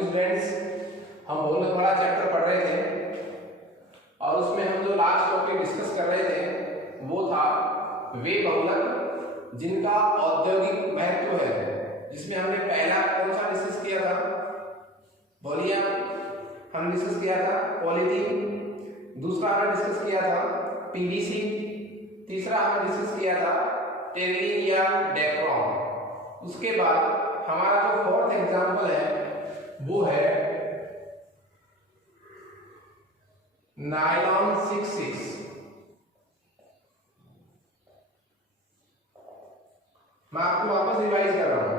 Morning students. हम बहुत बड़ा चैप्टर पढ़ रहे थे और उसमें हम जो लास्ट टॉपिक डिस्कस कर रहे थे वो था वे बहुलक जिनका औद्योगिक महत्व है, जिसमें हमने पहला कौन सा डिस्कस किया था? बोलिए आप। हम डिस्कस किया था पॉलीथीन, दूसरा हमने डिस्कस किया था पीवीसी, तीसरा हमने डिस्कस किया था टेरिलिन या डेक्रोम। उसके बाद हमारा जो फोर्थ एग्जांपल है वो है नायलॉन 66। मैं आपको वापस रिवाइज कर रहा हूं।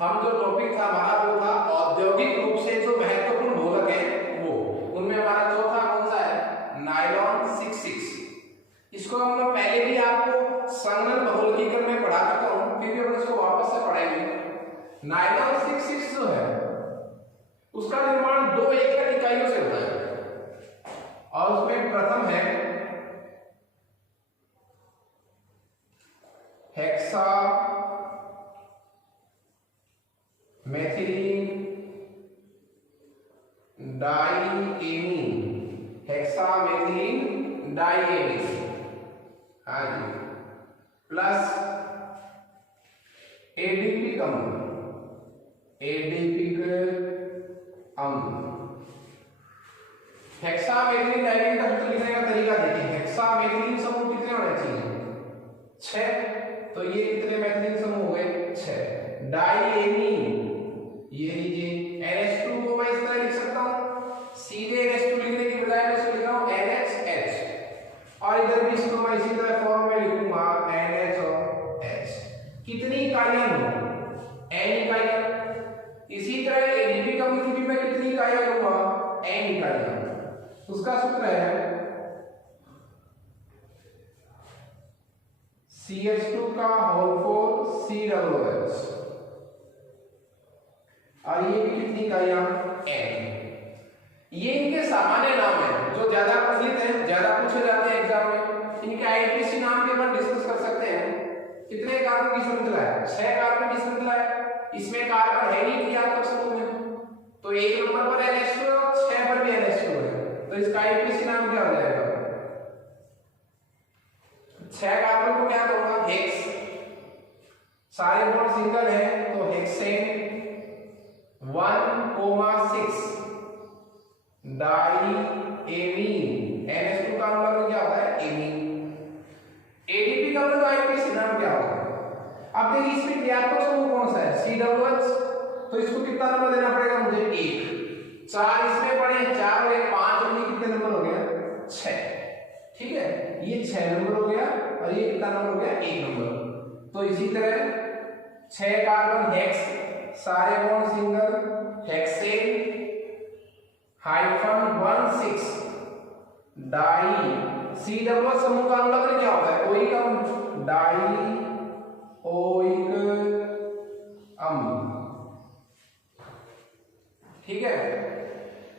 हम जो टॉपिक था हमारा वो था औद्योगिक रूप से जो महत्वपूर्ण बहुलक है वो, उनमें हमारा चौथा कौन सा है? नायलॉन 66। इसको हम लोग पहले भी आपको संगणन बहुलकीकरण में पढ़ा चुका हूं, फिर भी हम इसको वापस से पढ़ेंगे। नायलॉन 66 जो है उसका निर्माण 2 एकक इकाइयों से होता है और उसमें प्रथम है hexa methylene diamine, hexa methylene diamine, हाँ जी, प्लस एडीपिक अम्ल, एडीपिक अम्ल। हेक्सामेथिलीन डाइएमीन का सूत्र लिखने का तरीका देखिए। हेक्सामेथिलीन समूह कितने होने चाहिए? 6। तो ये कितने मेथिलीन समूह हो गए? 6। डाइएमीन ये लीजिए NH2 को मैं इस तरह लिख सकता हूं, सीधे NH2 लिखने की बजाय मैं इसको लिख रहा हूं NHH, और इधर भी इसको मैं इसी तरह फॉर्म में लिखूंगा NH और H। कितनी इकाइयां लूं? N इकाइयां। इसी तरह एडीपी अम्ल की भी मैं कितनी इकाइयां लूंगा? N इकाइयां। उसका सूत्र है CH2 का होल 4 COOH, और ये भी कितनी इकाइयां? N। ये इनके सामान्य नाम है जो ज्यादा प्रचलित हैं, ज्यादा पूछे जाते हैं एग्जाम में। इनके आईपीसी नाम भी अपन डिस्कस कर सकते हैं। कितने कार्बन की श्रृंखला है? 6 कार्बन की श्रृंखला है। इसमें कार्बन है नहीं क्रियात्मक समूह में, तो 1 नंबर पर NH2 है और 6 पर भी NH2 है, तो इसका आईपीसी नाम क्या हो जाएगा? 6 कार्बन को क्या कहूंगा? हेक्स। सारे बॉन्ड सिंगल है तो हेक्सेन 1,6 डाइएमीन। NH2 का नंबर क्या होता है? एमीन। एडीपी का नंबर आईपीसी नाम क्या होगा? अब देखिए इसमें क्रियात्मक समूह कौन सा है? COOH, तो इसको कितना नंबर देना पड़ेगा मुझे? 1। 4 इसमें पड़े, 4 और 1 5, और ये कितने नंबर हो गया? 6। ठीक है, ये 6 नंबर हो गया और ये कितना नंबर हो गया? 1 नंबर। तो इसी तरह 6 कार्बन हेक्स, सारे bond single, hexane -1,6 di. COOH समूह का अनुलग्न क्या होता है? ओइक अम्ल, डाई ओइक अम्ल। ठीक है,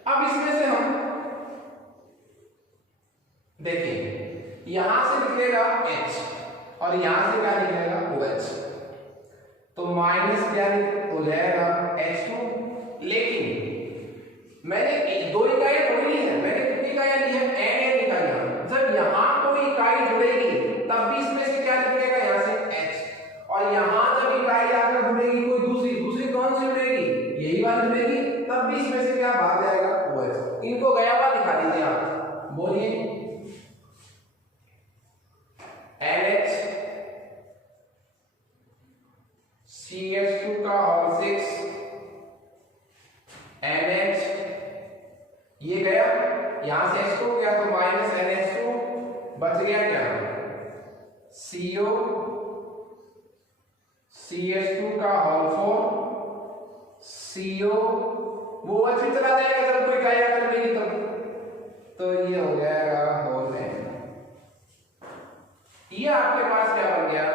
अब इसमें से हम देखिए, यहां से निकलेगा H और यहां से क्या निकलेगा? OH, तो माइनस क्या हो जाएगा? H2। लेकिन मैंने 2 इकाई ढूंढ ली है, मैंने कितनी इकाइयां ली है? N इकाइयां। जब यहां कोई इकाई जुड़ेगी तब भी इसमें से क्या निकलेगा? यहां से H, और यहां जब इकाई आकर जुड़ेगी कोई दूसरी कौन सी जुड़ेगी? यही वाली जुड़ेगी, तब भी इसमें से क्या बाहर जाएगा? OH। इनको गया हुआ दिखा दीजिए आप, बोलिए। NH CH2 का होल 6 NH, ये गया, यहां से H2 गया तो माइनस NH2, बच गया क्या? CO CH2 का होल 4 CO, वो OH भी चला जाएगा जब कोई इकाई आकर जुड़ेगी तब, तो ये हो जाएगा होल N। ये आपके पास क्या बन गया?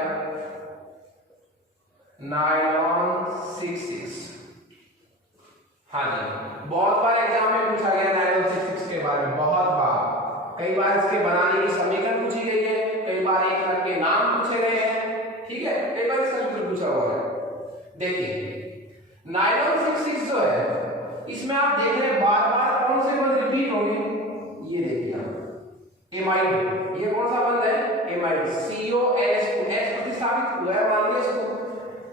नायलॉन 66। हाँ जी, बहुत बार एग्जाम में पूछा गया नायलॉन 66 के बारे में, बहुत बार। कई बार इसके बनाने की समीकरण पूछी गई है, कई बार एक तरह के नाम पूछे गए हैं, ठीक है, कई बार इसका सूत्र पूछा हुआ है। देखिए नायलॉन 66 जो है इसमें आप देख रहे हैं बार बार कौन से बंद रिपीट होंगे, ये देखिए आप एमाइड, ये कौन सा बंद है, एमाइड, CONH2, H प्रतिस्थापित हुआ है मान लिया इसको,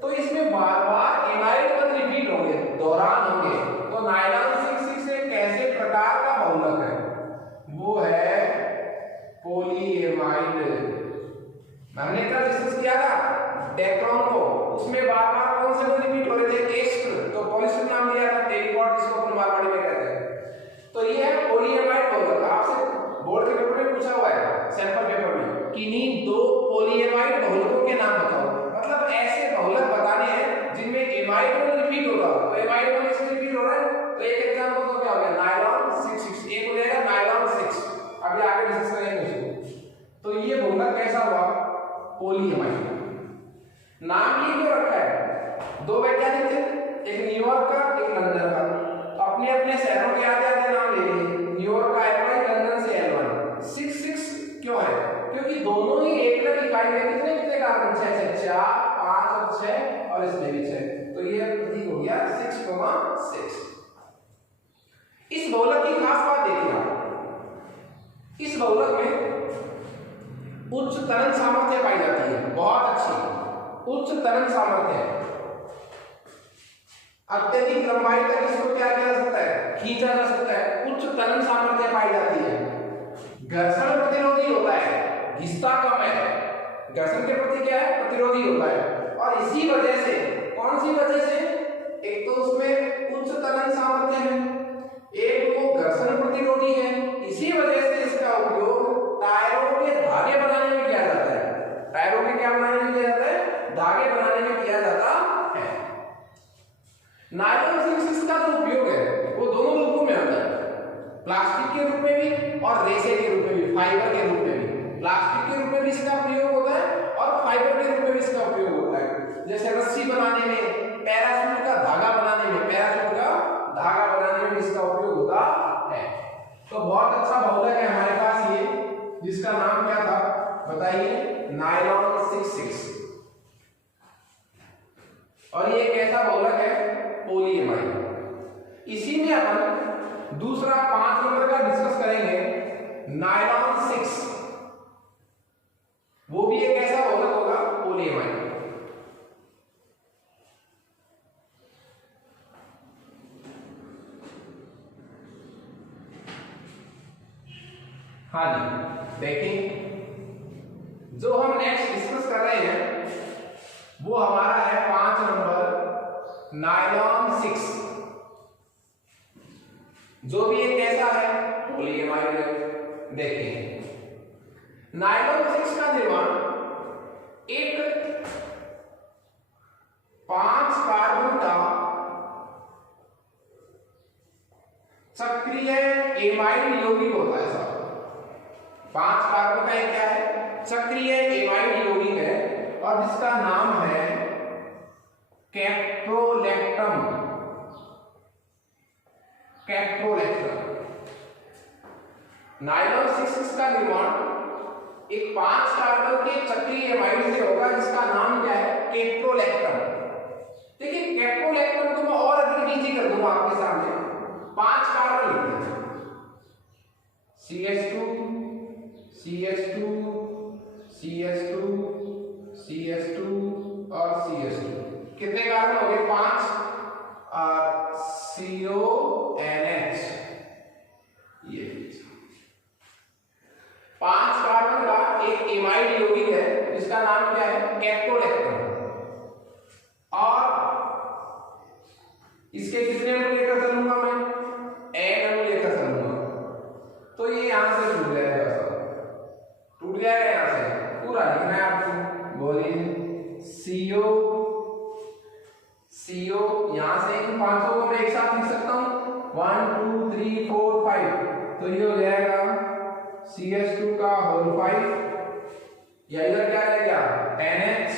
तो इसमें बार बार एमाइड बंद रिपीट होंगे, दोहरान होंगे। तो नायलॉन 6 एक ऐसे प्रकार का बहुलक है, वो है पॉलीएमाइड। हमने कल डिस्कस किया था डेक्रोन को, उसमें बार बार कौन से बंद रिपीट हो रहे थे, एस्टर, तो पॉलिस्टर नाम दिया था, टेरिकॉट जिसको अपन मारवाड़ी में कहते हैं। तो ये है पॉलीएमाइड बहुलक। आपसे बोर्ड के पेपर में पूछा हुआ है, सैंपल पेपर में, किन्हीं दो पॉलीएमाइड बहुलकों के नाम बताओ, मतलब ऐसे बहुलक बताने हैं जिनमें एमाइड बंद रिपीट होता हो। तो एमाइड बंद इसमें रिपीट हो रहा है, तो एक एग्जांपल तो क्या हो गया, नायलॉन 6, एक हो जाएगा नायलॉन 6, अभी आगे डिस्कस करेंगे उसको। तो ये बहुलक कैसा हुआ, पॉलीएमाइड। नाम ये क्यों रखा है, दो वैज्ञानिक थे, एक न्यूयॉर्क का, एक लंदन का, अपने अपने शहरों के आधे आधे नाम ले लिए, न्यूयॉर्क का L1, लंदन से L1। 6 क्यों है, क्योंकि दोनों ही एक लग इकाई में कितने कितने कार्बन, 6 4 5 और 6, और इसमें भी 6, तो ये प्रतीक हो गया 6,6। इस बहुलक की खास बात देखिए आप, इस बहुलक में उच्च त्वरण सामर्थ्य पाई जाती है, बहुत अच्छी उच्च त्वरण सामर्थ्य है, अत्यधिक लंबाई तक इसको क्या किया जा सकता है, खींचा जा सकता है, उच्च त्वरण सामर्थ्य पाई जाती है, घर्षण प्रतिरोधी होता है, घिसता कम है, घर्षण के प्रति क्या है, प्रतिरोधी होता है। और इसी वजह से, कौन सी वजह से, एक तो उसमें उच्च त्वरण सामर्थ्य है, एक वो घर्षण प्रतिरोधी है, इसी वजह से इसका उपयोग टायरों के धागे बनाने में किया जाता है। टायरों के क्या बनाने में किया जाता है, धागे बनाने में किया जाता है। नायलॉन 6 का जो उपयोग है वो दोनों रूपों में होता है, प्लास्टिक के रूप में भी और रेशे के रूप में भी, फाइबर के रूप में भी। प्लास्टिक के रूप में भी इसका प्रयोग होता है और फाइबर के रूप में भी इसका उपयोग होता है, जैसे रस्सी बनाने में, पैराशूट का धागा बनाने में, पैराशूट का धागा बनाने में भी इसका उपयोग होता है। तो बहुत अच्छा बहुलक है हमारे पास ये, जिसका नाम क्या था बताइए, नायलॉन 6। और ये कैसा बहुलक है, पॉलीएमाइड। इसी में अपन दूसरा 5 नंबर का डिस्कस करेंगे, नायलॉन 6, वो भी एक ऐसा बहुलक होगा, पॉलीएमाइड। हाँ जी, देखिए जो हम नेक्स्ट डिस्कस कर रहे हैं वो हमारा है 5 नंबर, नायलॉन 6, जो भी एक कैसा है, पॉलीएमाइड है। देखिए नायलॉन 6 का निर्माण एक 5 कार्बन का सक्रिय एमाइड यौगिक होता है साहब। 5 कार्बन का एक क्या है, सक्रिय एमाइड यौगिक है, और जिसका नाम है कैप्रोलैक्टम। कैप्रोलैक्टम। नायलॉन 6 का निर्माण एक 5 कार्बन के सक्रिय एमाइड से होगा, जिसका नाम क्या है, कैप्रोलैक्टम। देखिए कैप्रोलैक्टम को मैं और अधिक इजी कर दूंगा आपके सामने। 5 कार्बन लिखते हैं, CH2 CH2 CH2 CH2 और CH2, कितने कार्बन हो गए, 5, और CONH, ये 5 कार्बन का एक एमाइड यौगिक है, जिसका नाम क्या है, कैप्रोलैक्टम। और इसके कितने अणु लेकर चलूंगा मैं, n अणु लेकर चलूंगा, तो ये यहां से टूट जाएगा, टूट जाएगा यहां से, पूरा लिखना है आपको। बोलिए CO यहां से इन 500 को मैं एक साथ लिख सकता हूं, 1 2 3 4 5, तो ये हो जाएगा CH2 का होल 5, या इधर क्या रह गया, NH,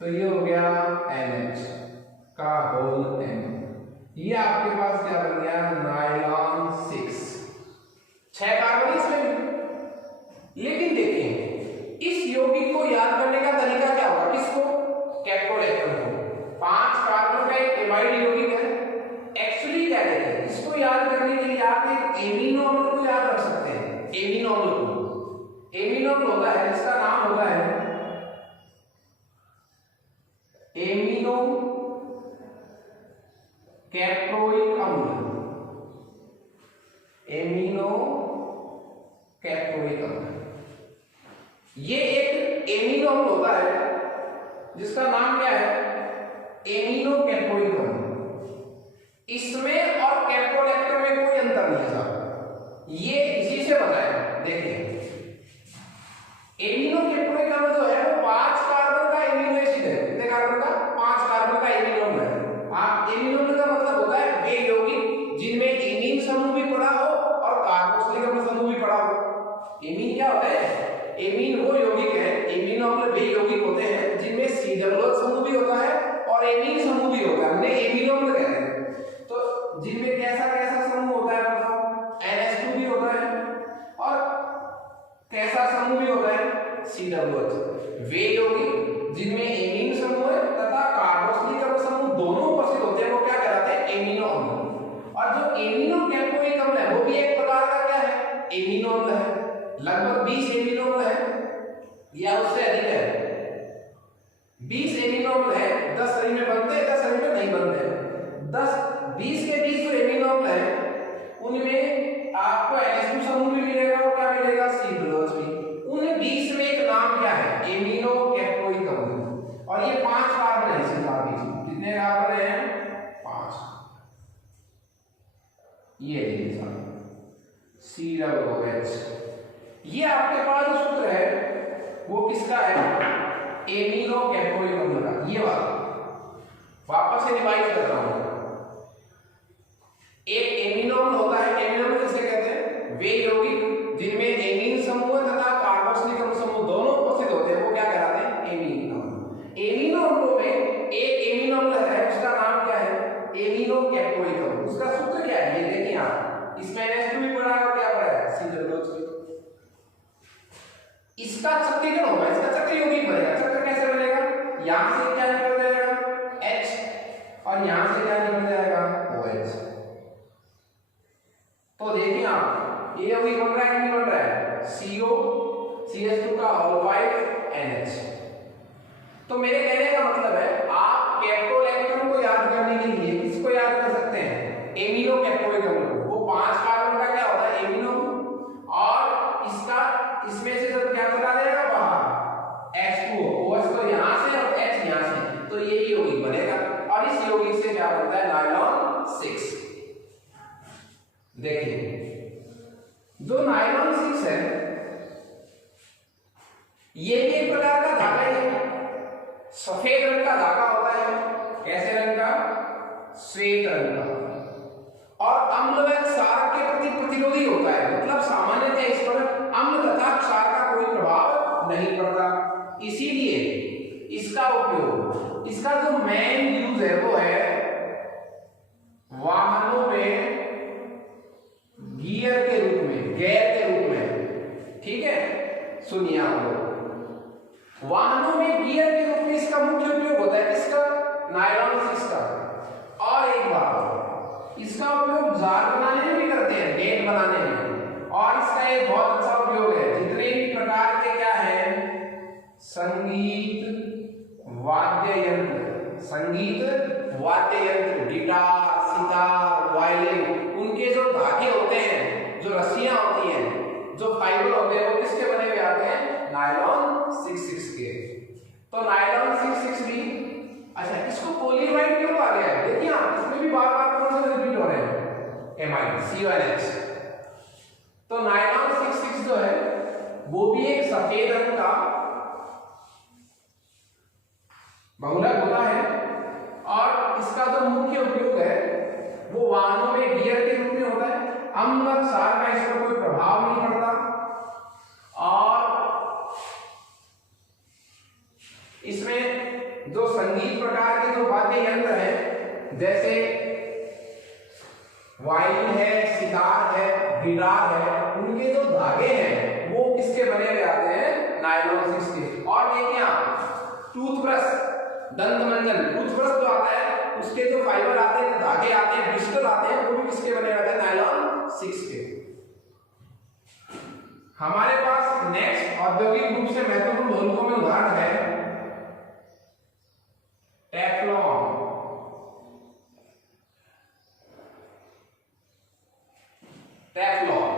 तो ये हो गया NH का होल N। ये आपके पास क्या बन गया, नायलॉन 6। 6 कार्बन इसमें भी। लेकिन देखिए इस यौगिक को याद करने का तरीका क्या होगा, किसको, कैप्रोलैक्टम को। 5 कार्बन का एक एमाइड यौगिक है, एक्चुअली क्या है, एमिनोल होता है जिसका नाम होता है एमिनो कैप्रोइक अम्ल। एमिनो कैप्रोइक अम्ल ये एक एमिनोल होता है जिसका नाम क्या है एमिनो कैप्रोइक अम्ल। इसमें और कैप्रोलैक्टो में कोई अंतर नहीं था, ये इसी से बना है। देखिए एमिनो कैप्रोइक अम्ल जो है वो 5 कार्बन का एमिनो एसिड है। कितने कार्बन का? 5 कार्बन का एमिनोल है। आप एमिनोल का मतलब होता है वे यौगिक जिनमें एमीन समूह भी पड़ा हो और कार्बोक्सिलिक अम्ल समूह भी पड़ा हो। एमीन क्या होता है? एमीन वो यौगिक है, एमिनो अम्ल वे यौगिक होते हैं जिनमें COO समूह भी होता है और एमीन समूह भी होता है, उन्हें एमिनो अम्ल कहते हैं। तो जिनमें कैसा कैसा समूह होता है बताओ? NH2 भी होता है और कैसा समूह भी होता है? COOH। वे यौगिक जिनमें एमीन समूह है तथा कार्बोक्सिलिक अम्ल समूह दोनों उपस्थित होते हैं वो क्या कहलाते हैं? एमिनो अम्ल। और जो एमिनो कैप्रोइक अम्ल है वो भी एक प्रकार का क्या है? एमिनो अम्ल है। लगभग 20 एमिनो अम्ल है या उससे अधिक है। 20 एमिनो अम्ल है, 10 शरीर में बनते हैं, 10 शरीर में नहीं बनते हैं। 20 के 20 जो एमिनो अम्ल है उनमें आपको NH2 समूह भी मिलेगा और क्या मिलेगा? COOH भी। उन 20 में एक नाम क्या है? एमिनो कैप्रोइक अम्ल। और ये 5 कार्बन है इसके बीच में। कितने कार्बन हैं? 5। ये देखिए COOH। ये आपके पास जो सूत्र है वो किसका है? एमिनो कैप्रोइक अम्ल का। ये वापस से रिवाइज करता हूं। एक एमिनो अम्ल होता है, एमिनो अम्ल किसे कहते हैं? वे यौगिक जिनमें एमीन समूह तथा कार्बोक्सिलिक अम्ल समूह दोनों उपस्थित होते हैं वो क्या कहलाते हैं? एमिनो अम्ल। एमिनो अम्लों में एक एमिनो अम्ल है उसका नाम क्या है? एमिनो कैप्रोइक अम्ल। उसका सूत्र क्या है? ये देखिए आप, इसमें NH2 भी पड़ा है और क्या पड़ा है? COOH। इसका चक्रीकरण होगा, इसका चक्र यौगिक बनेगा। चक्र कैसे बनेगा? यहां से क्या निकल जाएगा? H और यहां से क्या निकल जाएगा? OH। तो देखिए आप ये यौगिक बन रहा है कि नहीं बन रहा है? CO CH2 का होल 5 NH। तो मेरे कहने का मतलब है आप कैप्रोलैक्टम को याद करने के लिए किसको याद कर सकते हैं? एमिनो कैप्रोइक अम्ल को। वो 5 कार्बन का क्या होता है? एमिनो। और इसका इसमें से सब क्या चला जाएगा बाहर? H2O। OH तो यहां से और H यहां से, तो ये यौगिक बनेगा। और इस यौगिक से क्या बनता है? नायलॉन 6। देखिए जो नायलॉन 6 है ये भी एक प्रकार का धागा है। सफेद रंग का धागा होता है। कैसे रंग का? श्वेत रंग का। और अम्ल व क्षार के प्रति प्रतिरोधी होता है। मतलब सामान्यतः इस पर अम्ल तथा क्षार का कोई प्रभाव नहीं पड़ता। इसीलिए इसका उपयोग, इसका जो मेन यूज है वो है वाहनों में गियर के रूप में, गेयर के रूप में। ठीक है, सुनिए आप लोग, वाहनों में गियर के रूप में इसका मुख्य उपयोग होता है। किसका? नायलॉन 6 का। और एक बात, इसका उपयोग जार बनाने में भी करते हैं, गेट बनाने में। और इसका एक बहुत अच्छा उपयोग है, जितने भी प्रकार के क्या है संगीत वाद्य यंत्र, गिटार, सितार, वायलिन, उनके जो धागे होते हैं, जो रस्सियां होती हैं, जो फाइबर होते हैं, वो किसके बने हुए आते हैं? नायलॉन 6 के। तो नायलॉन 6 भी अच्छा, इसको पॉलीमाइड क्यों आ गया है? देखिए आप, इसमें भी बार बार कौन से रिपीट हो रहे हैं? Amide, CONH। तो नायलॉन 6 जो है वो भी एक सफेद रंग का बहुलक होता है। और इसका जो मुख्य उपयोग है वो वाहनों में गियर के रूप में होता है। अम्ल व क्षार का इस पर कोई प्रभाव नहीं पड़ता। और इसमें जो संगीत प्रकार के जो वाद्य यंत्र हैं, जैसे वायलिन है, सितार है, गिटार है, उनके जो धागे हैं वो किसके बने हुए आते हैं? नायलॉन 6 के। और देखिए आप, टूथब्रश, दंत मंजन, टूथब्रश जो आता है उसके जो फाइबर आते हैं, धागे आते हैं, ब्रिस्टल आते हैं, वो भी किसके बने रहते हैं? नायलॉन 6 के। हमारे पास नेक्स्ट औद्योगिक रूप से महत्वपूर्ण बहुलकों में उदाहरण है टेफ्लॉन। टेफ्लॉन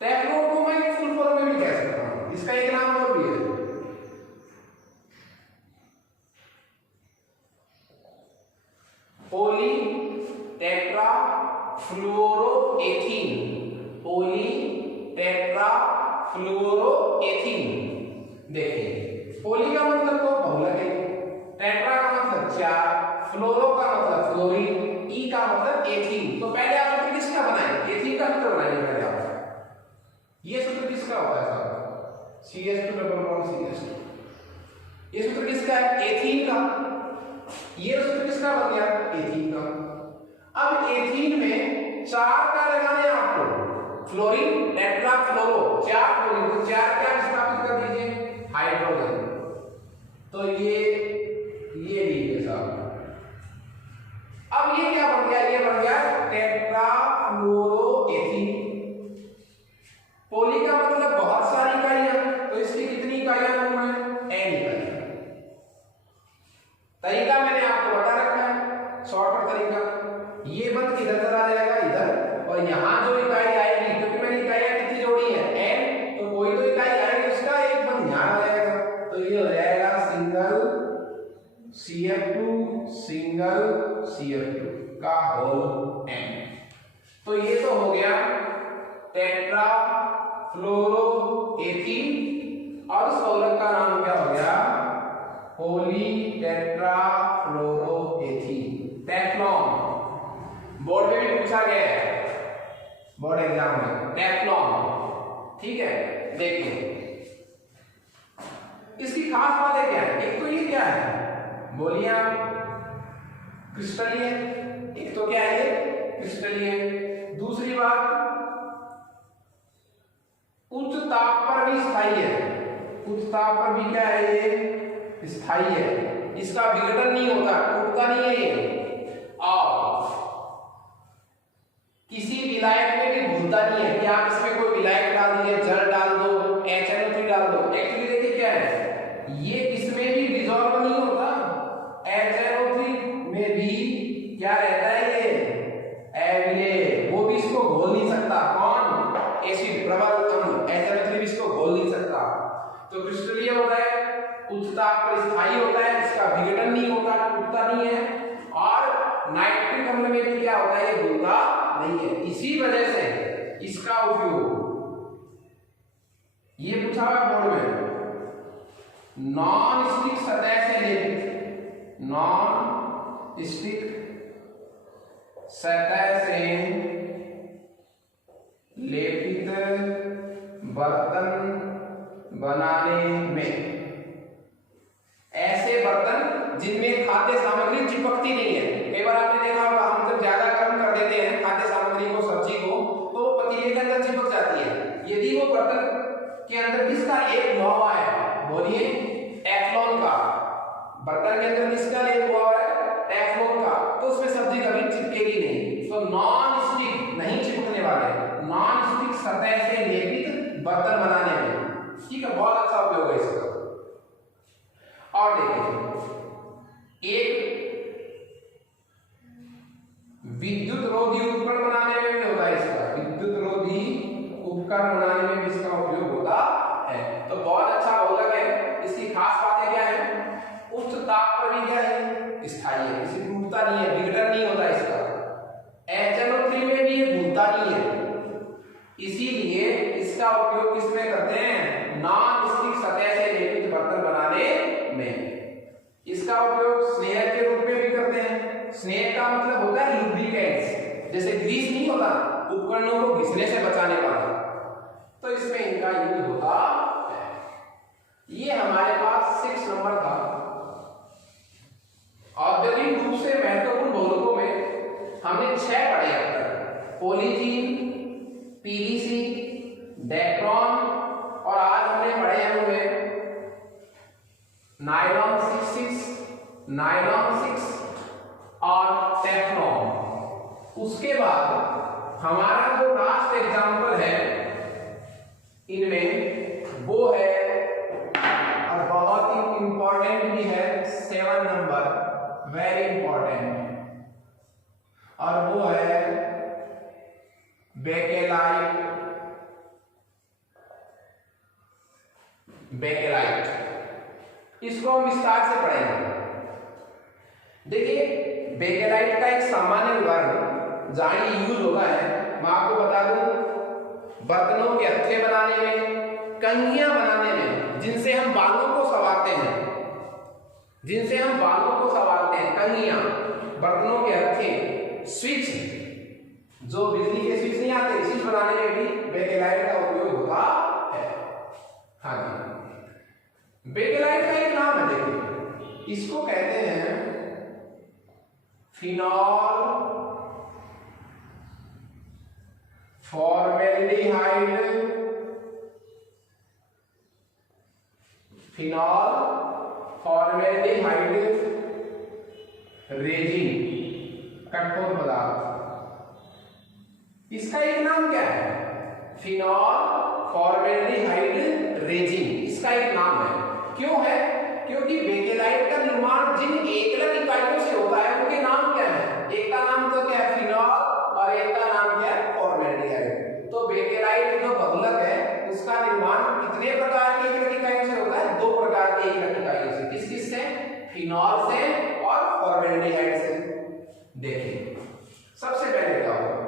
टेफ्लॉन को मैं फुल फॉर्म में भी कह सकता हूं, इसका एक नाम और भी है polytetrafluoroethene. Polytetrafluoroethene. देखिए पॉली का मतलब तो बहुलक है, टेट्रा का मतलब चार, फ्लोरो का मतलब फ्लोरीन, ई का मतलब एथीन। तो पहले आप सूत्र किसका बनाएं? एथीन का सूत्र बनाएंगे पहले आप। ये सूत्र किसका होता है साहब? CH2 double bond CH2। ये सूत्र किसका है? एथीन का। ये सूत्र किसका बन गया? एथीन का। अब एथीन में चार का लगाने आपको, फ्लोरीन टेट्रा फ्लोरो, चार फ्लोरीन, तो चार क्या विस्थापित कर दीजिए? हाइड्रोजन। तो ये लीजिए साहब। अब ये क्या बन गया? ये बन गया टेट्रा फ्लोरोएथीन। पॉली का मतलब बहुत सारी इकाइयां, तो इसकी कितनी इकाइयां लूंगा? n इकाइयां। तरीका मैंने आपको बता रखा है, शॉर्टकट तरीका। ये बंद किधर चला जाएगा? इधर। और यहां जो इकाई आएगी, क्योंकि मैंने इकाइयां कितनी जोड़ी है? n, तो कोई तो इकाई आएगी, उसका एक बंद यहां आ जाएगा। तो ये हो जाएगा सिंगल CF2 सिंगल CF2 का होल n। तो ये तो हो गया टेट्रा फ्लोरोएथीन, और उस बहुलक का नाम क्या हो गया? Polytetrafluoroethene, Teflon. Board में भी पूछा गया है, बोर्ड एग्जाम में, टेफ्लॉन। ठीक है, देखिए इसकी खास बातें क्या है? एक तो ये क्या है? बोलिए आप, क्रिस्टलीय। एक तो क्या है ये? क्रिस्टलीय। दूसरी बात, उच्च ताप पर भी स्थायी है। उच्च ताप पर भी क्या है? ये स्थायी है, इसका विघटन नहीं होता, टूटता नहीं है ये। और किसी विलायक में भी घुलता नहीं है कि आप इसमें कोई विलायक डाल दीजिए, जल डाल दो, HNO3 डाल दो। एक्चुअली देखिए क्या है, ये इसमें भी डिसॉल्व नहीं होता। HNO3 में भी क्या रहता है? ये एविले, वो भी इसको घोल नहीं सकता। कौन? एसिड, प्रबल अम्ल। HNO3 भी इसको घोल नहीं सकता। तो क्रिस्टलीय होता है, उच्च ताप पर स्थायी होता है, इसका विघटन नहीं होता, टूटता नहीं है। और नाइट्रिक अम्ल में भी क्या होता है? ये घुलता नहीं है। इसी वजह से इसका उपयोग, ये पूछा हुआ बोर्ड में, नॉन स्टिक सतह से लेपित, नॉन स्टिक सतह से लेपित बर्तन बनाने में, ऐसे बर्तन जिनमें खाद्य सामग्री चिपकती नहीं है। कई बार आपने देखा होगा, हम जब ज्यादा गर्म कर देते हैं खाद्य सामग्री को, सब्जी को, तो वो पतीले के अंदर चिपक जाती है। यदि वो बर्तन के अंदर किसका लेप हुआ हुआ है? बोलिए टेफ्लॉन का। बर्तन के अंदर किसका लेप हुआ हुआ है? टेफ्लॉन का। तो उसमें सब्जी कभी चिपकेगी नहीं। तो नॉन स्टिक, नहीं चिपकने वाले, नॉन स्टिक सतह से लेपित बर्तन बनाने में, ठीक है, बहुत अच्छा उपयोग है इसका। और देखिए, एक विद्युत रोधी उपकरण बनाने में भी होता है इसका, विद्युत रोधी उपकरण बनाने में भी इसका उपयोग होता है। तो बहुत अच्छा बहुलक है। इसकी खास बातें क्या है? उच्च ताप पर भी क्या है? स्थायी है, इसे टूटता नहीं है, विघटन नहीं होता इसका। HNO3 में भी ये घुलता नहीं है, इसीलिए इसका उपयोग किसमें करते हैं? नॉन स्टिक सतह से लेपित बर्तन बनाने में। इसका उपयोग स्नेहक के रूप में भी करते हैं। स्नेहक का मतलब होता है लुब्रिकेंट्स, जैसे ग्रीस नहीं होता, उपकरणों को घिसने से बचाने वाला, तो इसमें इनका यूज होता है। ये हमारे पास 6 नंबर था। औद्योगिक रूप से महत्वपूर्ण बहुलकों में हमने 6 पढ़े अब तक, पॉलीथीन, PVC, डेक्रोन, और आज हमने पढ़े हुए नायलॉन 6 और टेफ्लॉन। उसके बाद हमारा जो लास्ट एग्जाम्पल है इनमें वो है और बहुत ही इंपॉर्टेंट भी है 7 नंबर, वेरी इंपॉर्टेंट, और वो है बेकेलाइट। बेकेलाइट इसको हम विस्तार से पढ़ेंगे। देखिए बेकेलाइट का एक सामान्य उदाहरण जहां ये यूज होता है, मैं आपको बता दूं, बर्तनों के हत्थे बनाने में, कंघियां बनाने में, जिनसे हम बालों को संवारते हैं, जिनसे हम बालों को संवारते हैं, कंघियां, बर्तनों के हत्थे, स्विच, जो बिजली के स्विच नहीं आते, स्विच बनाने में भी बेकेलाइट का उपयोग होता है। हाँ जी, बेकेलाइट का एक नाम है, देखिए इसको कहते हैं phenol formaldehyde. Phenol formaldehyde resin, कठोर पदार्थ। इसका एक नाम क्या है? फिनॉल फॉर्मेल्डिहाइड रेजिन, इसका एक नाम है। क्यों है? क्योंकि बेकेलाइट का निर्माण जिन एकलक इकाइयों से होता है उनके नाम क्या है? एक का नाम तो क्या है? फिनॉल, और एक का नाम क्या है? फॉर्मेल्डिहाइड। तो बेकेलाइट जो बहुलक है उसका निर्माण कितने प्रकार के एकलक इकाइयों से होता है? 2 प्रकार के एकलक इकाइयों से। किस किस से? फिनॉल से और फॉर्मेल्डिहाइड से। देखिए सबसे पहले क्या होगा,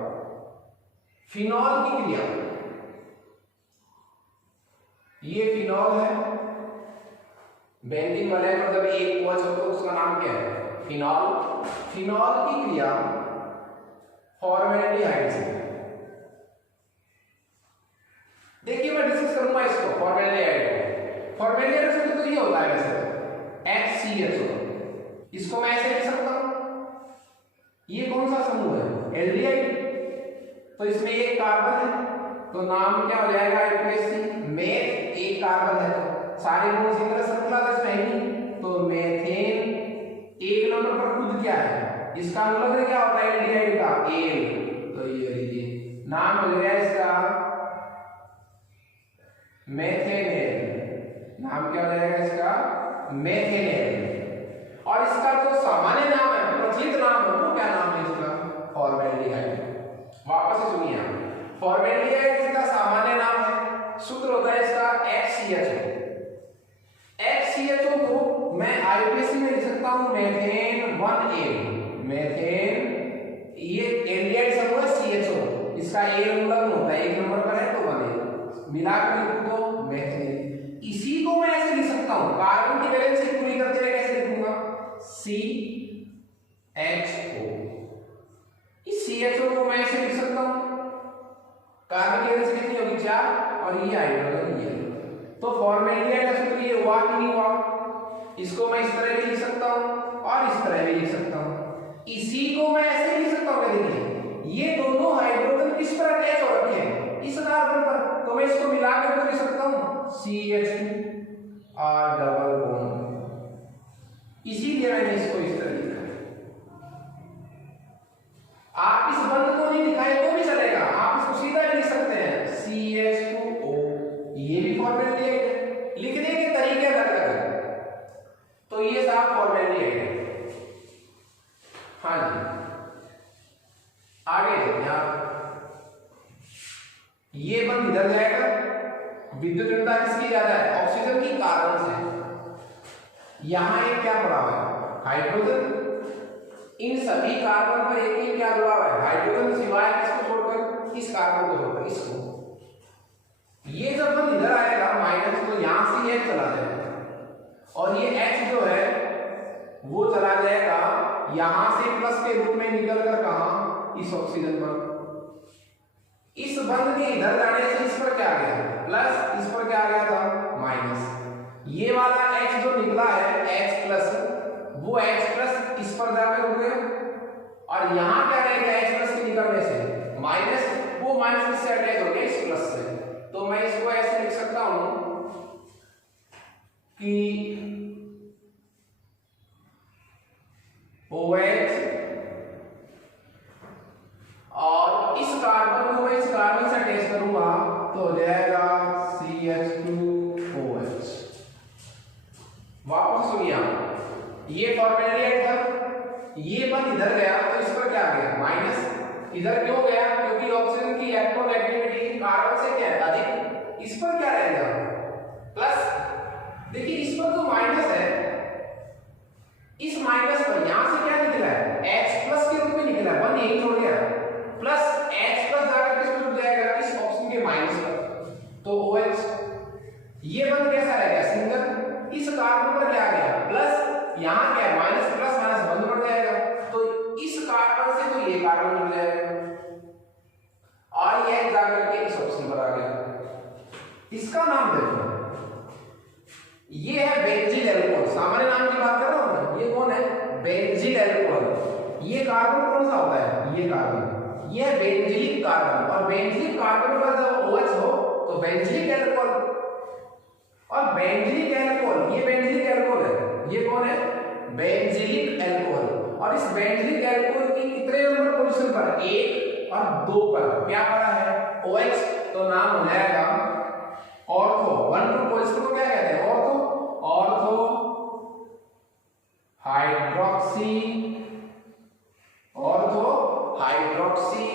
फिनॉल की क्रिया, ये फिनॉल है, बेंजीन वाले पर जब एक OH हो तो उसका नाम क्या है? फिनॉल। फिनॉल की क्रिया फॉर्मेल्डिहाइड से। देखिए मैं डिस्कस करूंगा इसको, फॉर्मेल्डिहाइड। फॉर्मेल्डिहाइड से तो ये होता है वैसे HCHO, इसको मैं ऐसे लिख सकता हूं, ये कौन सा समूह है? एल्डिहाइड। तो इसमें एक कार्बन है तो नाम क्या हो जाएगा? IUPAC। मेथ एक कार्बन है तो सारे गुण इसी तरह श्रृंखला में नहीं, तो मेथेन एक नंबर पर खुद क्या है? इसका मतलब क्या होता है एल्डिहाइड का? एल। तो ये लीजिए नाम हो गया इसका मेथेनेल। नाम क्या हो जाएगा इसका? मेथेनेल। और इसका जो सामान्य नाम है, प्रचलित नाम है, वो क्या नाम है इसका? फॉर्मेल्डिहाइड। वापस से सुनिए आप, फॉर्मेल्डिहाइड इसका सामान्य नाम है, सूत्र होता है इसका HCHO। HCHO को मैं IUPAC में लिख सकता हूं मेथेन 1L। मेथेन ये एल्डिहाइड समूह है CHO, इसका A उल्लग्न होता है, 1 नंबर पर है तो 1L, मिलाकर लिखूं तो मेथेन। इसी को मैं ऐसे लिख सकता हूं, कार्बन की वैलेंस पूरी करते हुए कैसे लिखूंगा? CHO। इस CHO को मैं ऐसे लिख सकता हूं, कार्बन की वैलेंस कितनी होगी? 4, और ये हाइड्रोजन ये। तो फॉर्मेल्डिहाइड का सूत्र ये हुआ कि नहीं हुआ? इसको मैं इस तरह भी लिख सकता हूं और इस तरह भी लिख सकता हूं। इसी को मैं ऐसे लिख सकता हूं, देखिए ये दोनों हाइड्रोजन किस पर अटैच हो रखे हैं? इस कार्बन पर। तो मैं इसको मिलाकर तो लिख सकता हूं CH2 और डबल बॉन्ड। इसीलिए मैंने इसको इस तरह लिखा है। आप इस बंध को नहीं दिखाए तो भी चलेगा, आप इसको सीधा भी लिख सकते हैं CH2O। ये भी फॉर्मेल्डिहाइड है, लिखने के तरीके अलग अलग है। तो ये साफ फॉर्मेल्डिहाइड है। हाँ जी, आगे देखिए आप, ये बंद इधर जाएगा, विद्युत ऋणता किसकी ज्यादा है? ऑक्सीजन की कार्बन से। यहां एक क्या पड़ा हुआ है? हाइड्रोजन। इन सभी कार्बन पर एक ही क्या जुड़ा हुआ है? हाइड्रोजन, सिवाय किसको छोड़कर? इस कार्बन को छोड़कर, इसको। ये जब हम इधर आएगा माइनस, तो यहां से H चला जाएगा और ये H जो है वो चला जाएगा यहां से प्लस के रूप में निकलकर कहां? इस ऑक्सीजन पर। इस बंध के इधर जाने से इस पर क्या आ गया? प्लस, इस पर क्या आ गया था? माइनस। ये वाला H जो निकला है H प्लस, वो H प्लस इस पर जाकर रुक गया, और यहां क्या रहेगा? H प्लस के निकलने से माइनस, वो माइनस किससे अटैच हो गया? इस प्लस से। तो मैं इसको ऐसे लिख सकता हूं कि OH, और इस कार्बन को मैं इस कार्बन से अटैच करूंगा तो हो जाएगा ये फॉर्मेलिटी था, ये बंद इधर गया तो इस पर क्या गया माइनस, इधर क्यों गया क्योंकि ऑक्सीजन की इलेक्ट्रोनेगेटिविटी कार्बन से क्या है अधिक, इस पर क्या रहेगा प्लस। देखिए इस पर तो माइनस है, इस माइनस पर यहां से क्या निकला है H प्लस के रूप में निकला है, 1 यही छोड़ गया प्लस H प्लस जाकर किस पर जुड़ जाएगा इस ऑप्शन के माइनस पर, तो OH ये बंद कैसा रहेगा सिंगल, इस कार्बन पर क्या आ गया प्लस, यहां क्या है माइनस प्लस माइनस बंद पड़ जाएगा, तो इस कार्बन से तो ये कार्बन जुड़ जाएगा और ये जाकर के इस ऑप्शन पर आ गया। इसका नाम देखो, ये है बेंजील एल्कोहल, सामान्य नाम की बात कर रहा हूं ना, ये कौन है बेंजील एल्कोहल। ये कार्बन कौन सा होता है, ये कार्बन, ये है बेंजीलिक कार्बन, और बेंजीलिक कार्बन पर जब OH हो तो बेंजीलिक एल्कोहल, और बेंजीलिक एल्कोहल ये बेंजीलिक एल्कोहल है, ये कौन है बेंजीलिक एल्कोहल, और इस बेंजीलिक एल्कोहल की कितने नंबर पोजीशन पर 1 और 2 पर क्या पड़ा है OH, तो नाम हो जाएगा ऑर्थो। 1 2 पोजीशन को क्या कहते हैं ortho, ortho hydroxy, ortho hydroxy,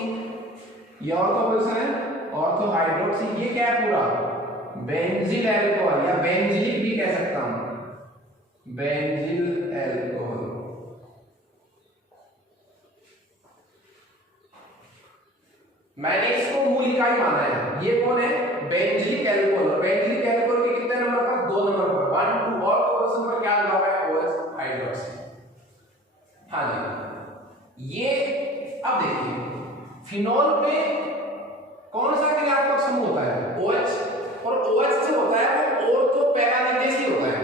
ये ऑर्थो पोजीशन है ऑर्थो हाइड्रोक्सी। ये क्या है पूरा बेंजील एल्कोहल या बेंजीलिक भी कह सकता हूं, बेंजील एल्कोहल। मैंने इसको मूल इकाई माना है, ये कौन है बेंजीलिक एल्कोहल, बेंजीलिक एल्कोहल के कितने नंबर पर 2 नंबर पर 1 2 और पोजीशन पर क्या लगा हुआ है OH हाइड्रोक्सी। हाँ जी, ये अब देखिए फिनोल में कौन सा क्रियात्मक समूह होता है OH, और OH से होता है वो ऑर्थो पैरा निर्देशी होता है।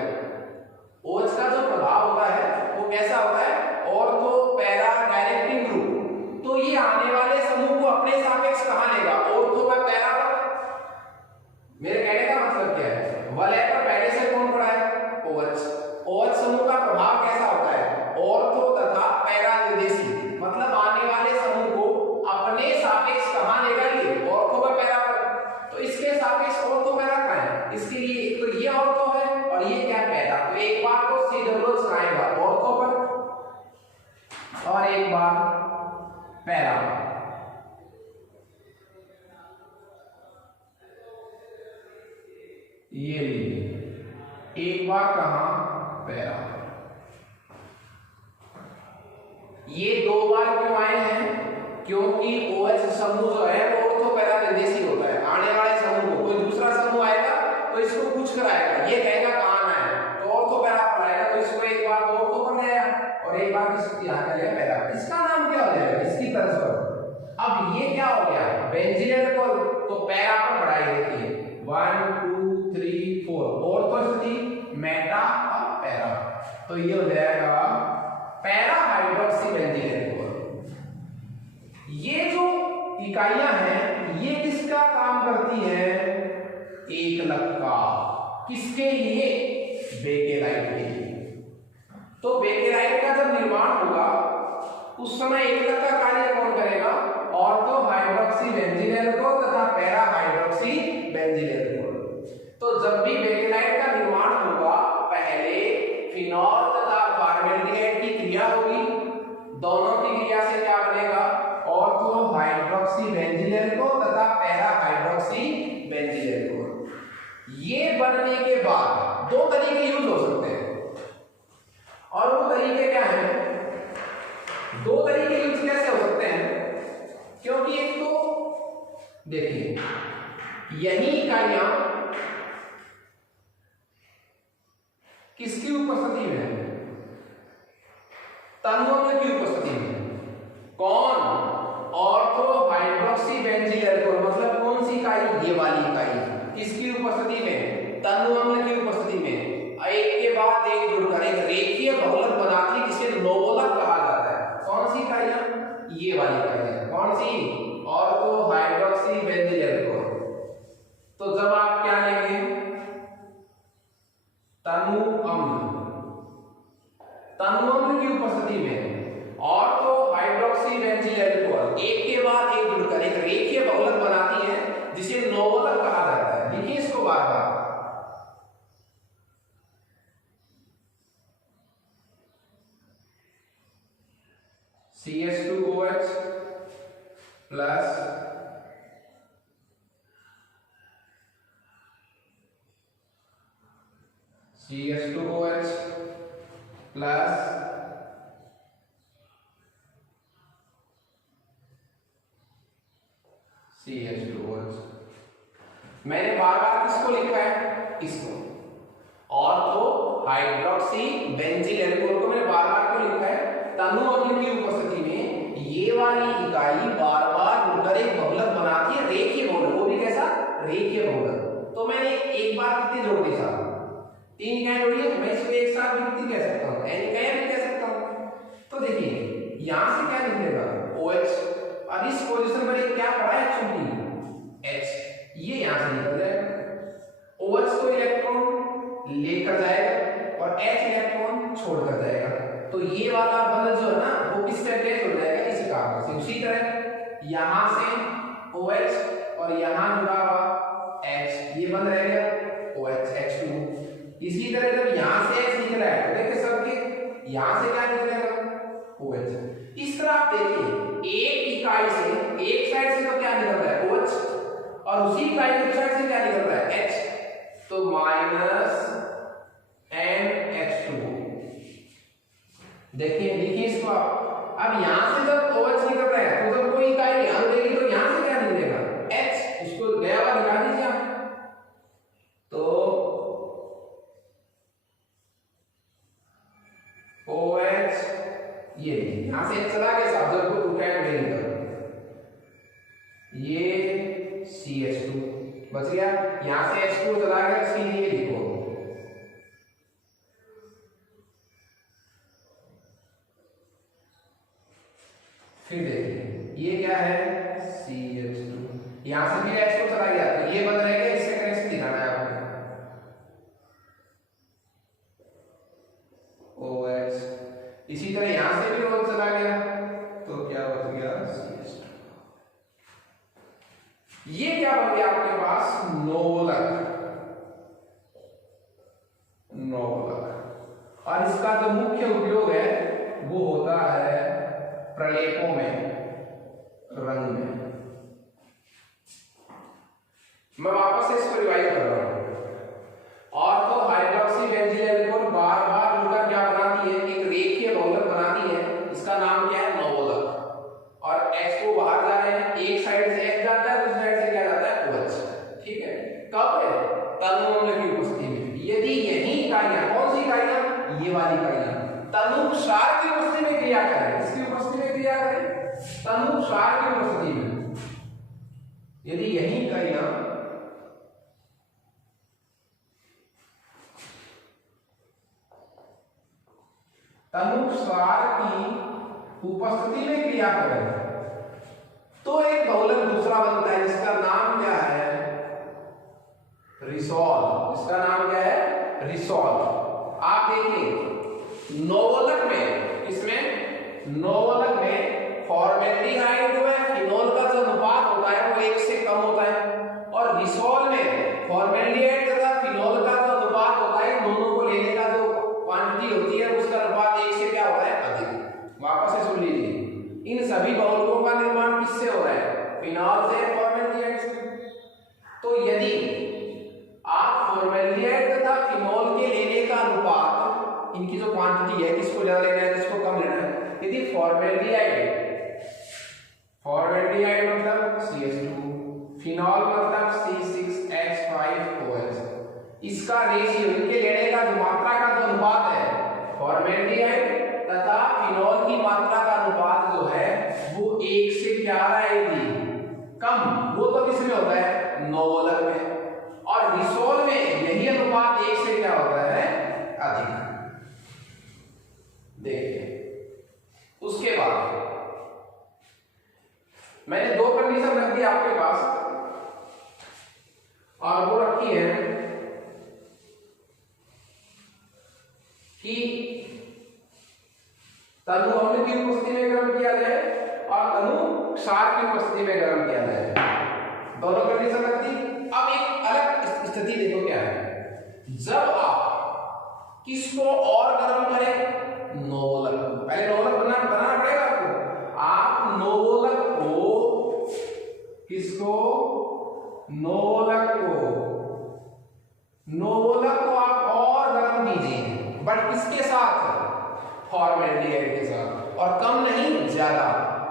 OH का जो प्रभाव होता है वो कैसा होता है ऑर्थो पैरा डायरेक्टिंग ग्रुप, तो ये आने वाले समूह को अपने सापेक्ष कहां लेगा ऑर्थो व पैरा पर। मेरे कहने का मतलब क्या है, वलय पर पहले से कौन पड़ा है OH, OH समूह का प्रभाव कैसा होता है ऑर्थो तथा पैरा निर्देशी, मतलब आने वाले समूह को अपने सापेक्ष कहां लेगा ये ऑर्थो व पैरा पर, तो इसके सापेक्ष ऑर्थो पैरा का है, इसके लिए एक तो ये ऑर्थो है और ये क्या पैरा, तो एक बार तो COO चलाएगा ऑर्थो पर और एक बार पैरा पर। ये लीजिए एक बार कहां पैरा, ये 2 बार क्यों आए हैं क्योंकि OH समूह जो है वो ऑर्थो पैरा निर्देशी होता है, आने वाले समूह को कोई दूसरा समूह आएगा तो इसको पूछ कर आएगा, ये कहेगा कहां आना है तो ऑर्थो पैरा पर आएगा, तो इसको एक बार तो ऑर्थो पर ले आया और एक बार इसको यहां कर लिया पैरा, इसका नाम क्या हो जाएगा इसकी तरफ पर। अब ये क्या हो गया बेंजील एल्कोहल, तो पैरा पर पढ़ाई देखिए 1 2 3 4 ऑर्थो स्थिति मेटा और पैरा, तो ये हो जाएगा पैरा हाइड्रोक्सी बेंजील एल्कोहल। ये जो इकाइयां हैं ये किसका काम करती है एकलक का, किसके लिए बेकेलाइट के लिए। तो बेकेलाइट का जब निर्माण होगा उस समय एकलक का कार्य कौन करेगा ऑर्थो हाइड्रोक्सी बेंजील एल्कोहल तथा पैरा हाइड्रोक्सी बेंजील एल्कोहल। तो जब भी बेकेलाइट का निर्माण होगा पहले फिनॉल तथा फॉर्मेल्डिहाइड की क्रिया होगी, दोनों की क्रिया से क्या बनेगा ऑर्थो हाइड्रोक्सी बेंजील एल्कोहल तथा पैरा हाइड्रोक्सी बेंजील एल्कोहल। ये बनने के बाद 2 तरीके यूज हो सकते हैं, और वो तरीके क्या हैं 2 तरीके यूज कैसे हो सकते हैं, क्योंकि एक तो देखिए यही इकाइयां किसकी उपस्थिति में तन्वों की उपस्थिति में, कौन ऑर्थो हाइड्रोक्सी बेंजील एल्कोहल, मतलब कौन सी इकाई ये वाली इकाई किसकी उपस्थिति में तन्व अम्ल की उपस्थिति में एक के बाद एक जुड़कर एक रेखीय बहुलक बनाती है जिसे नोवोलक कहा जाता है। कौन सी इकाइयां ये वाली इकाइयां, कौन सी ऑर्थो हाइड्रोक्सी बेंजील एल्कोहल। तो जब आप क्या लेंगे तनु अम्ल की उपस्थिति में ऑर्थो हाइड्रोक्सी बेंजील एल्कोहल एक के बाद एक जुड़कर एक रेखीय बहुलक बनाती है जिसे नोवोलक कहा जाता है। लिखिए इसको बार बार CH2OH plus CH2OH plus CH2OH। मैंने बार बार किसको लिखा है? इसको। और तो हाइड्रोक्सी बेंजील एल्कोहल को मैंने बार बार क्यों लिखा है? तनु अम्ल की उपस्थिति में ये वाली इकाई बार बार मिलकर एक बहुलक बनाती है, रेखीय बहुलक। वो भी कैसा? रेखीय बहुलक। तो मैंने एक बार कितनी जोड़ दी साहब? 3 इकाई जोड़ी है। मैं इसको एक साथ भी कितनी कह सकता हूँ? n इकाइयां भी कह सकता हूँ। तो देखिए यहां से क्या निकलेगा? OH। और इस पोजीशन पर एक क्या पड़ा है? चूंकि H, ये यहां से निकल जाएगा। OH को इलेक्ट्रॉन लेकर जाएगा और H इलेक्ट्रॉन छोड़कर जाएगा। तो ये वाला बंध जो है ना वो किससे अटैच हो जाएगा? इसी कार्बन से। उसी तरह यहां से OH और यहां जुड़ा हुआ H, ये बंध रहेगा OH H2। इसी तरह जब यहां से H निकला है तो देखिए सबके यहां से क्या निकलेगा? OH। इस तरह आप देखिए एक इकाई से एक साइड से तो क्या निकलता है? OH। और उसी इकाई की साइड से क्या निकलता है? H। तो -NH2। देखिए लिखिए इसको आप। अब यहां से जब OH निकल रहा है तो जब कोई इकाई यहां देगी तो यहां से क्या निकलेगा? H। उसको गया हुआ निकाल दीजिए आप। तो OH, ये यहां से चला गया साहब, जब कोई उठाए नहीं निकल, ये CH2 बच गया। यहां से H2 चला गया, इसीलिए लिखो। फिर देखिए ये क्या है? CH2। यहां से भी H2 चला गया तो ये बन रहेगा। इससे कनेक्शन दिखाना है आपको। OH। इसी तरह यहां से भी OH चला गया तो क्या बच गया? CH2। ये क्या बन गया आपके पास? नोवलक। और इसका जो मुख्य उपयोग है वो होता है प्रलेपों में, रंग में। मैं वापस से इसको रिवाइज कर रहा हूं। और तो हाइड्रोक्सी बेंजील एल्कोहल बार बार मिलकर क्या बनाती है? एक रेखीय बहुलक बनाती है। इसका नाम क्या है? नोवलक। और H को बाहर जा रहे हैं, एक साइड से H जाता है, दूसरी साइड से क्या जाता है? OH। ठीक है। कब है? तनु अम्ल की उपस्थिति में। यदि यही इकाइयां, कौन सी इकाइयां? ये वाली इकाइयां तनु क्षार की उपस्थिति में क्रिया करें। इसकी उपस्थिति में क्रिया करें तनु क्षार की उपस्थिति में। यदि यही इकाइयां तनु क्षार की उपस्थिति में क्रिया करें तो एक बहुलक दूसरा बनता है जिसका नाम क्या है? रिसोल। इसका नाम क्या है? रिसोल। आप देखिए नोवलक में, इसमें नोवलक में फॉर्मेल्डिहाइड जो है फिनोल का जो अनुपात होता है वो 1 से कम होता है। और रिसोल में फॉर्मेल्डिहाइड तथा फिनोल का जो अनुपात होता है, दोनों को लेने का जो क्वांटिटी होती है उसका अनुपात 1 से क्या होता है? अधिक। वापस से सुन लीजिए, इन सभी बहुलकों का निर्माण किससे हो रहा है? फिनॉल से, फॉर्मेल्डिहाइड से। तो यदि आप फॉर्मेल्डिहाइड तथा फिनोल के लेने का अनुपात, इनकी जो क्वांटिटी है, किसको ज्यादा लेना है किसको कम लेना है? यदि फॉर्मेल्डिहाइड मतलब CH2, फिनॉल मतलब C6H5OH, इसका रेशियो, इनके लेने का जो मात्रा का जो अनुपात है, फॉर्मेल्डिहाइड तथा फिनॉल की मात्रा का अनुपात जो है वो 1 से क्या रहेगी? कम। वो तो किसमें होता है? नोवलक में। और रिसोल में यही अनुपात 1 से क्या होता है? अधिक। देखिए उसके बाद मैंने 2 कंडीशन रख दी आपके पास, और वो रखी है कि तनु अम्ल की उपस्थिति में गर्म किया जाए और तनु क्षार की उपस्थिति में गर्म किया जाए। दोनों कंडीशन रख दी। अब एक अलग स्थिति देखो क्या है। जब आप किसको और गर्म करें? नोवलक। पहले नोवलक बनाना पड़ेगा आपको। नोवोलक को आप और गर्म कीजिए, बट किसके साथ? फॉर्मेल्डिहाइड के साथ, और कम नहीं ज्यादा।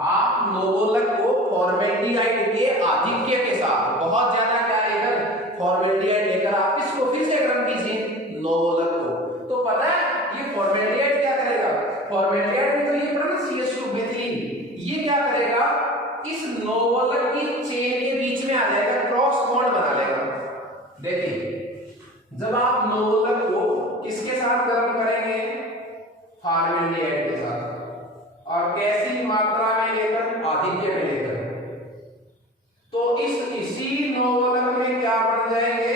आप नोवोलक को फॉर्मेल्डिहाइड के आधिक्य के साथ बहुत ज्यादा क्या लेकर, फॉर्मेल्डिहाइड लेकर आप इसको फिर से गर्म कीजिए नोवोलक को। तो पता है ये फॉर्मेल्डिहाइड क्या करेगा? फॉर्मेल्डिहाइड में तो ये पड़ा ना CH2 मेथिलीन, ये क्या करेगा, इस नोवोलक की चेन के बीच में आ जाएगा, क्रॉस बॉन्ड बना लेगा। देखिए जब आप नोवोलक को किसके साथ गर्म करेंगे? फॉर्मेल्डिहाइड के साथ, और कैसी मात्रा में लेकर? आधिक्य में लेकर। तो इसी नोवोलक में क्या बन जाएंगे?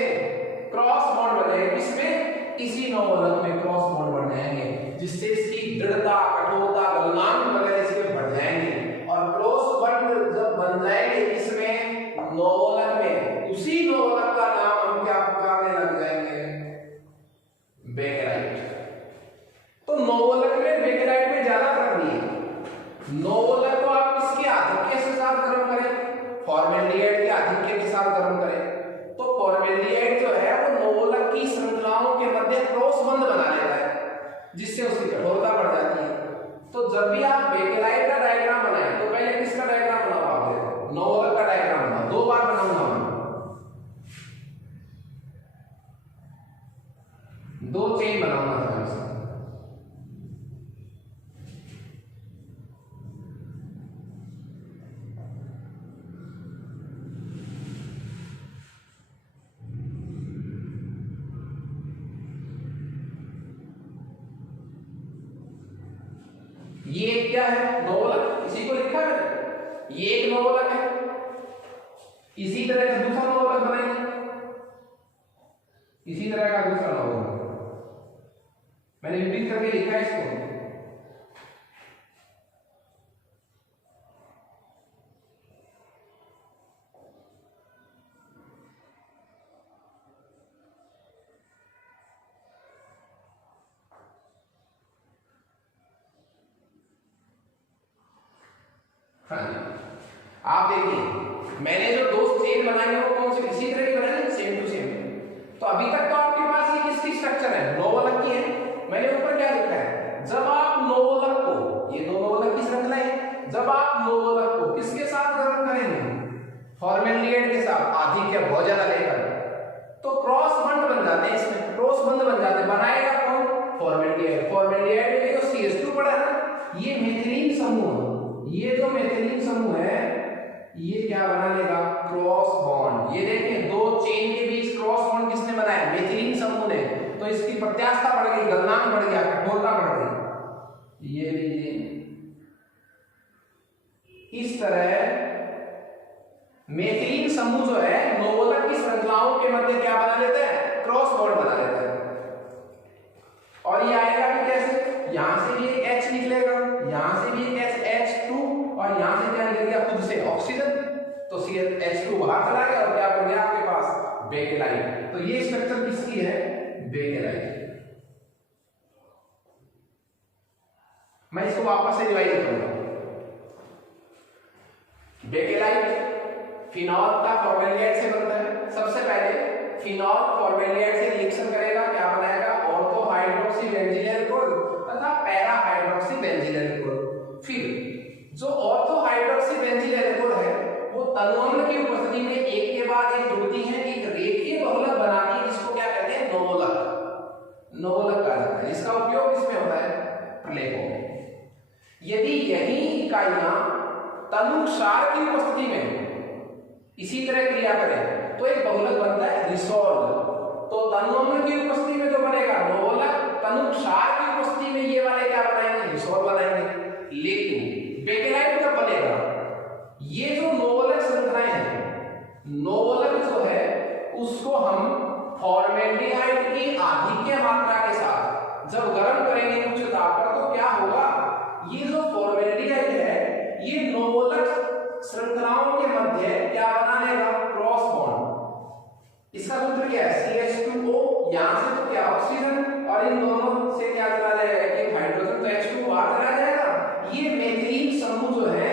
क्रॉस बॉन्ड बन जाएंगे। किसमें? इसी नोवोलक में क्रॉस बॉन्ड बन जाएंगे, जिससे इसकी दृढ़ता, कठोरता, गलनांक वगैरह इसके बढ़ जाएंगे। और क्रॉस बॉन्ड जब बन जाएंगे इसमें नोवोलक में, उसी नोवोलक का नाम हम क्या पुकारने लग जाएंगे? बेकेलाइट। तो नोवोलक में बेकेलाइट में ज्यादा फर्क नहीं है। नोवोलक को आप किसके आधिक्य के साथ गर्म करें? फॉर्मेल्डिहाइड के आधिक्य के साथ गर्म करें। तो फॉर्मेल्डिहाइड जो है वो नोवोलक की श्रृंखलाओं के मध्य क्रॉस बंध बना लेता है, जिससे उसकी कठोरता बढ़ जाती है। तो जब भी आप बेकेलाइट का डायग्राम बनाएं तो पहले किसका डायग्राम बनाओ? आप देखो नोवोलक का डायग्राम बनाओ, 2 बार बनाऊंगा मैं, 2 चेन बनाऊंगा था। ये क्या है? नोवोलक, इसी को लिखा है, ये एक नोवोलक है। इसी तरह का दूसरा नोवोलक बनाएंगे, इसी तरह का दूसरा नोवोलक मैंने विपरीत करके लिखा है इसको। हाँ जी, आप देखिए मैंने जो 2 चेन बनाई है वो कौन सी? इसी तरह की बनाई, सेम टू सेम। तो अभी तक तो आपके पास ये किसकी स्ट्रक्चर है? नोवोलक की है। मैंने ऊपर क्या लिखा है? जब आप नोवोलक को, ये 2 नोवोलक की श्रृंखला है, जब आप नोवोलक को किसके साथ गर्म करेंगे? फॉर्मेल्डिहाइड के साथ, आधिक्य बहुत ज्यादा लेकर, तो क्रॉस बंध बन जाते हैं इसमें, क्रॉस बंध बन जाते हैं। बनाएगा कौन? फॉर्मेल्डिहाइड। फॉर्मेल्डिहाइड में जो CH2 पड़ा है ना, ये मेथिलीन समूह, ये जो मेथिलीन समूह है ये क्या बना लेगा? Cross bond. ये देखिए 2 चेन के बीच क्रॉस बॉन्ड किसने बनाया? मेथिलीन समूह ने। तो इसकी प्रत्यास्थता बढ़ गई, गलनांक बढ़ गया, कठोरता बढ़ गई। ये लीजिए इस तरह मेथिलीन समूह जो है नोवोलक की श्रृंखलाओं के मध्य क्या बना लेता है? क्रॉस बॉन्ड बना लेता है। और ये आएगा भी कैसे? यहां से भी एक H निकलेगा, यहां से भी एक H2, और यहां से क्या निकल गया? खुद से ऑक्सीजन। तो H2 बाहर चला गया और क्या बन गया आपके पास? बेकेलाइट। तो ये स्ट्रक्चर किसकी है? बेकेलाइट। मैं इसको वापस से रिवाइज करूंगा। बेकेलाइट फिनॉल का फॉर्मेल्डिहाइड से बनता है। सबसे पहले फिनॉल फॉर्मेल्डिहाइड से रिएक्शन करेगा, क्या बनाएगा? ऑर्थो हाइड्रोक्सी बेंजील अल्कोहल तथा पैरा हाइड्रोक्सी बेंजील अल्कोहल। फिर जो ऑर्थो हाइड्रोक्सी बेंजील अल्कोहल है वो तनुअम्ल की उपस्थिति में एक के बाद एक जुड़ती है, एक रेखीय बहुलक बनाती है, जिसको क्या कहते हैं? नोवोलक। नोवोलक कहा जाता है। इसका उपयोग इसमें होता है प्रलेपों में। यदि यही इकाइयां तनु क्षार की उपस्थिति में इसी तरह क्रिया करें तो एक बहुलक बनता है रिसोल्व। तो तनुअम्ल की उपस्थिति में जो बनेगा नोवोलक, तनु क्षार की उपस्थिति में ये वाले क्या बनाएंगे? रिसोल्व बनाएंगे। लेकिन बेकेलाइट कब बनेगा? ये जो नोवोलक श्रृंखलाएं हैं, नोवोलक जो है उसको हम फॉर्मेल्डिहाइड की आधिक्य मात्रा के साथ जब गर्म करेंगे उच्च ताप पर, तो क्या होगा? ये जो फॉर्मेल्डिहाइड है ये नोवोलक श्रृंखलाओं के मध्य क्या बना लेगा? Cross bond. इसका सूत्र क्या है? CH2O, यहां से तो क्या ऑक्सीजन, और इन दोनों से क्या चला जाएगा? एक हाइड्रोजन, तो H2 बाहर चला जाएगा। ये मेथिलीन समूह जो है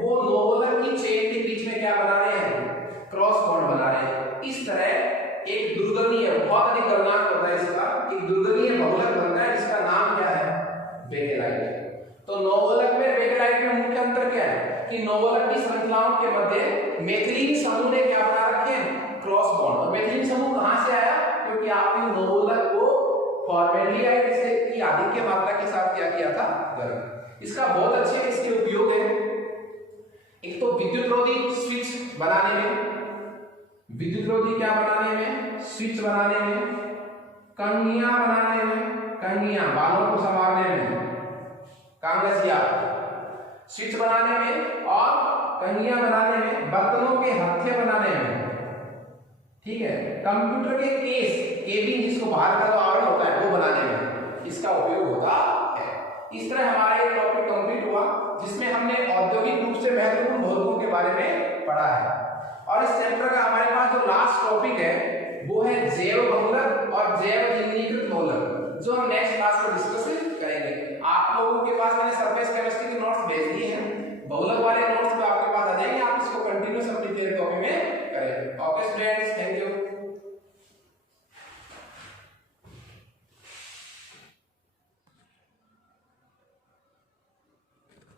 वो नोवोलक की चेन के बीच में क्या बना रहे हैं? क्रॉस बॉन्ड बना रहे हैं। इस तरह एक दुर्गणीय, बहुत अधिक गलनांक होता है इसका, एक दुर्गणीय बहुलक बनता है जिसका नाम क्या है, बेकेलाइट। तो नोवलक में बेकेलाइट में मुख्य अंतर क्या है कि नोवलक की श्रृंखलाओं के मध्य मेथिलीन समूह ने क्या बना रखे हैं, क्रॉस बॉन्ड। और मेथिलीन समूह कहां से आया, क्योंकि आपने नोवलक को फॉर्मेल्डिहाइड से की आधिक्य मात्रा के साथ क्या किया था, गर्म। इसका बहुत अच्छे इसके उपयोग है, एक तो विद्युत रोधी स्विच बनाने में, विद्युत रोधी क्या बनाने में, स्विच बनाने में, कंघियां बनाने में, कंघियां बालों को संवारने में, कांगसिया स्विच बनाने में और कंघियां बनाने में, बर्तनों के हत्थे बनाने में, ठीक है, कंप्यूटर के केस, केबिन जिसको बाहर का जो आवरण होता है वो बनाने में इसका उपयोग होता है। इस तरह हमारा ये टॉपिक कंप्लीट हुआ जिसमें हमने औद्योगिक रूप से महत्वपूर्ण बहुलकों के बारे में पढ़ा है। और इस चैप्टर का हमारे पास जो लास्ट टॉपिक है वो है जैव बहुलक और जैव इंजीनियरिंग बहुलक, जो हम नेक्स्ट क्लास में डिस्कस करेंगे। आप लोगों के पास मैंने सरफेस केमिस्ट्री के नोट्स भेज दिए हैं, बहुलक वाले नोट्स